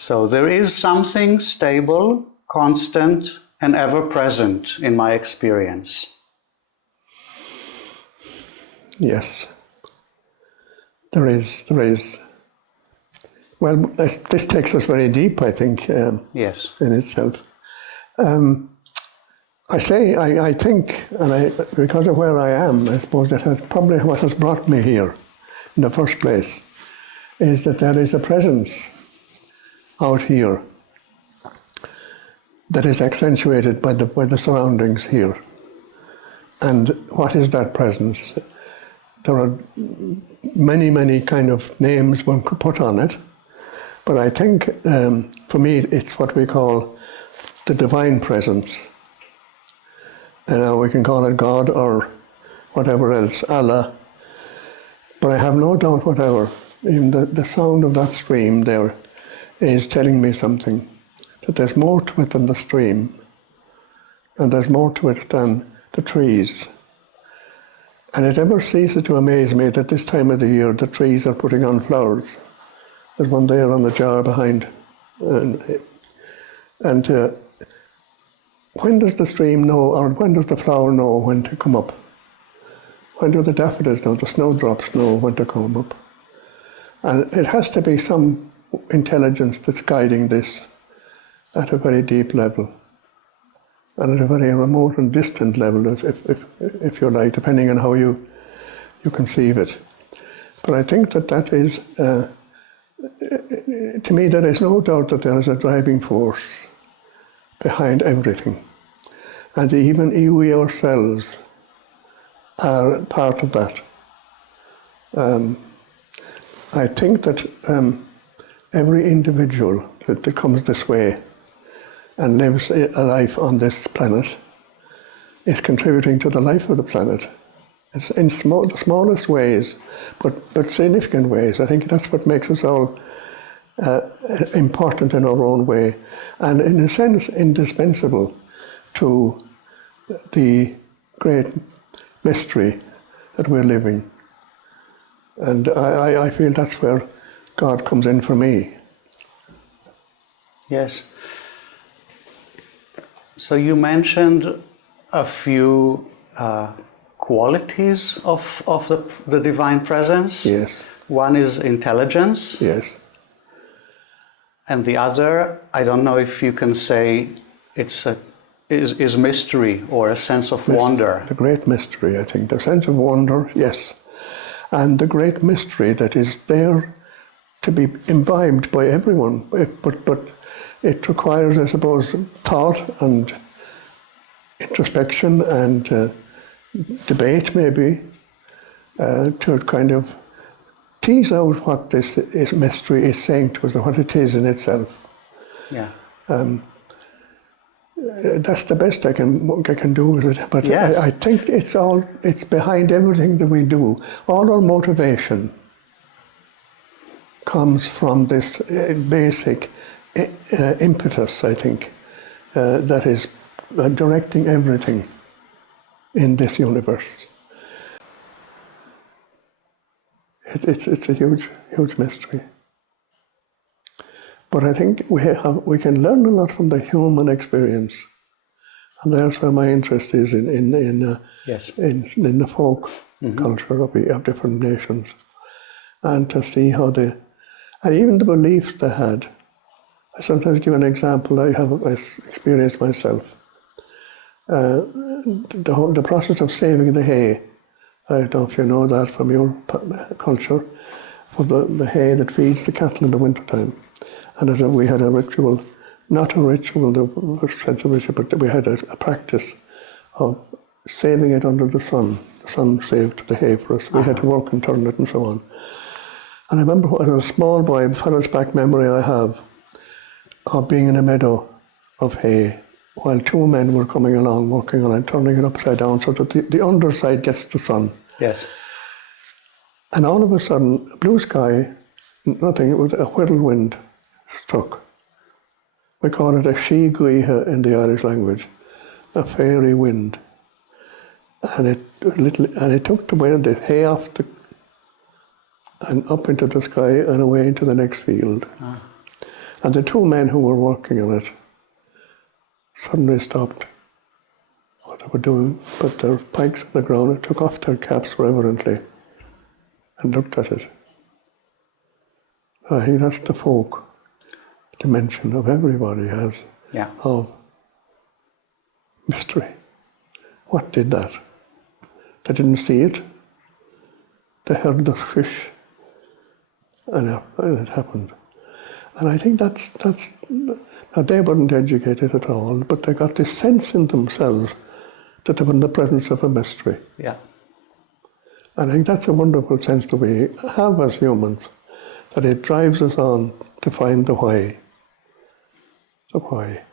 So there is something stable, constant, and ever-present in my experience. Yes, there is. Well, this takes us very deep, I think, Yes. in itself. I think, because of where I am, I suppose that has probably what has brought me here in the first place, is that there is a presence out here that is accentuated by the surroundings here. And what is that presence? There are many kind of names one could put on it, but I think for me it's what we call the divine presence. We can call it God or whatever else, Allah. But I have no doubt whatever, even the sound of that stream there is telling me something, that there's more to it than the stream, and there's more to it than the trees. And it never ceases to amaze me that this time of the year the trees are putting on flowers. There's one there on the jar behind. And when does the stream know, or when does the flower know when to come up? When do the daffodils know, the snowdrops know when to come up? And it has to be some intelligence that's guiding this at a very deep level, and at a very remote and distant level, if you like, depending on how you conceive it. But I think that is, to me, there is no doubt that there is a driving force behind everything. And even we ourselves are part of that. I think that every individual that comes this way and lives a life on this planet is contributing to the life of the planet. It's in the smallest ways, but significant ways. I think that's what makes us all important in our own way, and in a sense indispensable to the great mystery that we're living. And I feel that's where God comes in for me. Yes. So you mentioned a few qualities of the divine presence. Yes. One is intelligence. Yes. And the other, I don't know if you can say is mystery or a sense of wonder. The great mystery, I think. The sense of wonder, yes. And the great mystery that is there to be imbibed by everyone. But it requires, I suppose, thought and introspection and debate, maybe, to kind of tease out what this mystery is saying to us and what it is in itself. Yeah. That's the best I can do with it. But yes. I think it's behind everything that we do. All our motivation comes from this basic impetus, I think, that is directing everything in this universe. It's a huge mystery. But I think we can learn a lot from the human experience, and that's where my interest is in the folk culture of different nations, and to see how and even the beliefs they had. I sometimes give an example I experienced myself. The process of saving the hay. I don't know if you know that from your culture, for the hay that feeds the cattle in the wintertime. And we had a ritual, not a ritual, the sense of ritual, but we had a practice of saving it under the sun. The sun saved the hay for us. We had to work and turn it and so on. And I remember when I was a small boy, the furthest back memory I have of being in a meadow of hay while two men were coming along, working on it, turning it upside down so that the underside gets the sun. Yes. And all of a sudden, blue sky, nothing, it was a whirlwind struck. We call it a she-guiha in the Irish language, a fairy wind. And it took the hay off and up into the sky and away into the next field. And the two men who were working on it suddenly stopped what they were doing, put their pikes on the ground and took off their caps reverently and looked at it. I think that's the folk dimension of everybody has of mystery. What did that? They didn't see it. They heard the fish, and it happened. And I think that's now they weren't educated at all, but they got this sense in themselves that they were in the presence of a mystery. Yeah. And I think that's a wonderful sense that we have as humans, that it drives us on to find the why. The why.